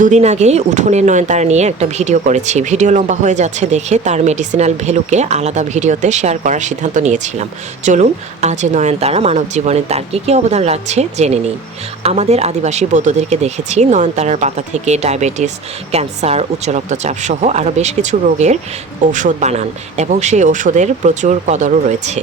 দুদিন আগে উঠোনের নয়নতারা নিয়ে একটা ভিডিও করেছি। ভিডিও লম্বা হয়ে যাচ্ছে দেখে তার মেডিসিনাল ভ্যালুকে আলাদা ভিডিওতে শেয়ার করার সিদ্ধান্ত নিয়েছিলাম। চলুন, আজ নয়নতারা মানব জীবনে তার কী কী অবদান রাখছে জেনে নিই। আমাদের আদিবাসী বৌদ্ধদেরকে দেখেছি, নয়নতারার পাতা থেকে ডায়াবেটিস ক্যান্সার উচ্চ রক্তচাপ সহ আরও বেশ কিছু রোগের ঔষধ বানান এবং সেই ঔষধের প্রচুর কদরও রয়েছে।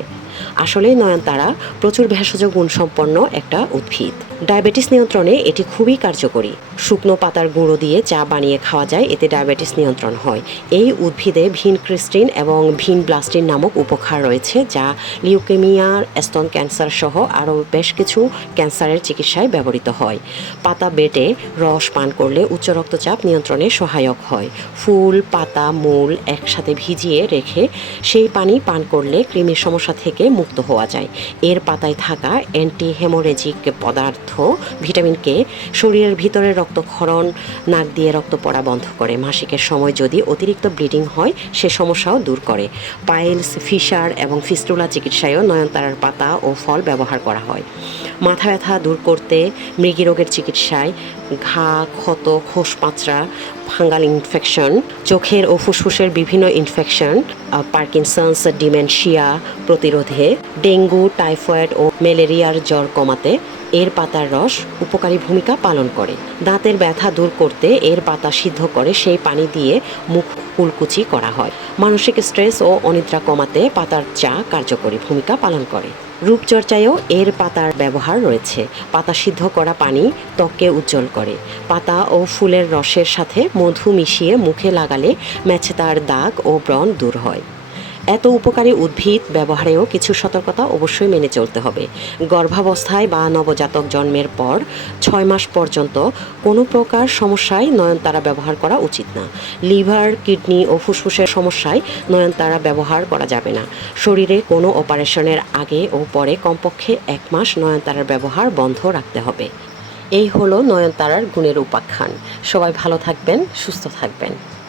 আসলে নয়নতারা প্রচুর ভেষজ গুণসম্পন্ন একটা উদ্ভিদ। ডায়াবেটিস নিয়ন্ত্রণে এটি খুবই কার্যকরী। শুকনো পাতার গুঁড়ো দিয়ে চা বানিয়ে খাওয়া যায়, এতে ডায়াবেটিস নিয়ন্ত্রণ হয়। এই উদ্ভিদে ভিন ক্রিস্টিন এবং ভিন ব্লাস্টিন নামক উপকার রয়েছে, যা লিউকেমিয়ার স্তন ক্যান্সার সহ আরও বেশ কিছু ক্যান্সারের চিকিৎসায় ব্যবহৃত হয়। পাতা বেটে রস পান করলে উচ্চ রক্তচাপ নিয়ন্ত্রণে সহায়ক হয়। ফুল, পাতা, মূল একসাথে ভিজিয়ে রেখে সেই পানি পান করলে কৃমির সমস্যা থেকে মুক্ত হওয়া যায়। এর পাতায় থাকা অ্যান্টি হেমোরেজিক পদার্থ ভিটামিন কে শরীরের ভিতরে রক্তক্ষরণ, নাক দিয়ে রক্ত পড়া বন্ধ করে। মাসিকের সময় যদি অতিরিক্ত ব্লিডিং হয়, সে সমস্যাও দূর করে। পাইলস, ফিশার এবং ফিস্টুলা চিকিৎসায়ও নয়নতারার পাতা ও ফল ব্যবহার করা হয়। মাথা ব্যথা দূর করতে, মৃগী রোগের চিকিৎসায়, ঘা, ক্ষত খোস খোসপাঁচড়া ফাঙ্গাল ইনফেকশন, চোখের ও ফুসফুসের বিভিন্ন ইনফেকশন পার্কিনসন্স, ডিমেনশিয়া প্রতিরোধে, ডেঙ্গু, টাইফয়েড ও ম্যালেরিয়ার জ্বর কমাতে এর পাতার রস উপকারী ভূমিকা পালন করে। দাঁতের ব্যথা দূর করতে এর পাতা সিদ্ধ করে সেই পানি দিয়ে মুখ কুলকুচি করা হয়। মানসিক স্ট্রেস ও অনিদ্রা কমাতে পাতার চা কার্যকরী ভূমিকা পালন করে। রূপচর্চায়ও এর পাতার ব্যবহার রয়েছে। পাতা সিদ্ধ করা পানি ত্বককে উজ্জ্বল করে। পাতা ও ফুলের রসের সাথে মধু মিশিয়ে মুখে লাগালে মেছেতার দাগ ও ব্রণ দূর হয়। এত উপকারী উদ্ভিদ ব্যবহারেও কিছু সতর্কতা অবশ্যই মেনে চলতে হবে। গর্ভাবস্থায় বা নবজাতক জন্মের পর ছয় মাস পর্যন্ত কোনো প্রকার সমস্যায় নয়নতারা ব্যবহার করা উচিত না। লিভার, কিডনি ও ফুসফুসের সমস্যায় নয়নতারা ব্যবহার করা যাবে না। শরীরে কোনো অপারেশনের আগে ও পরে কমপক্ষে এক মাস নয়নতারার ব্যবহার বন্ধ রাখতে হবে। এই হলো নয়নতারার গুণের উপাখ্যান। সবাই ভালো থাকবেন, সুস্থ থাকবেন।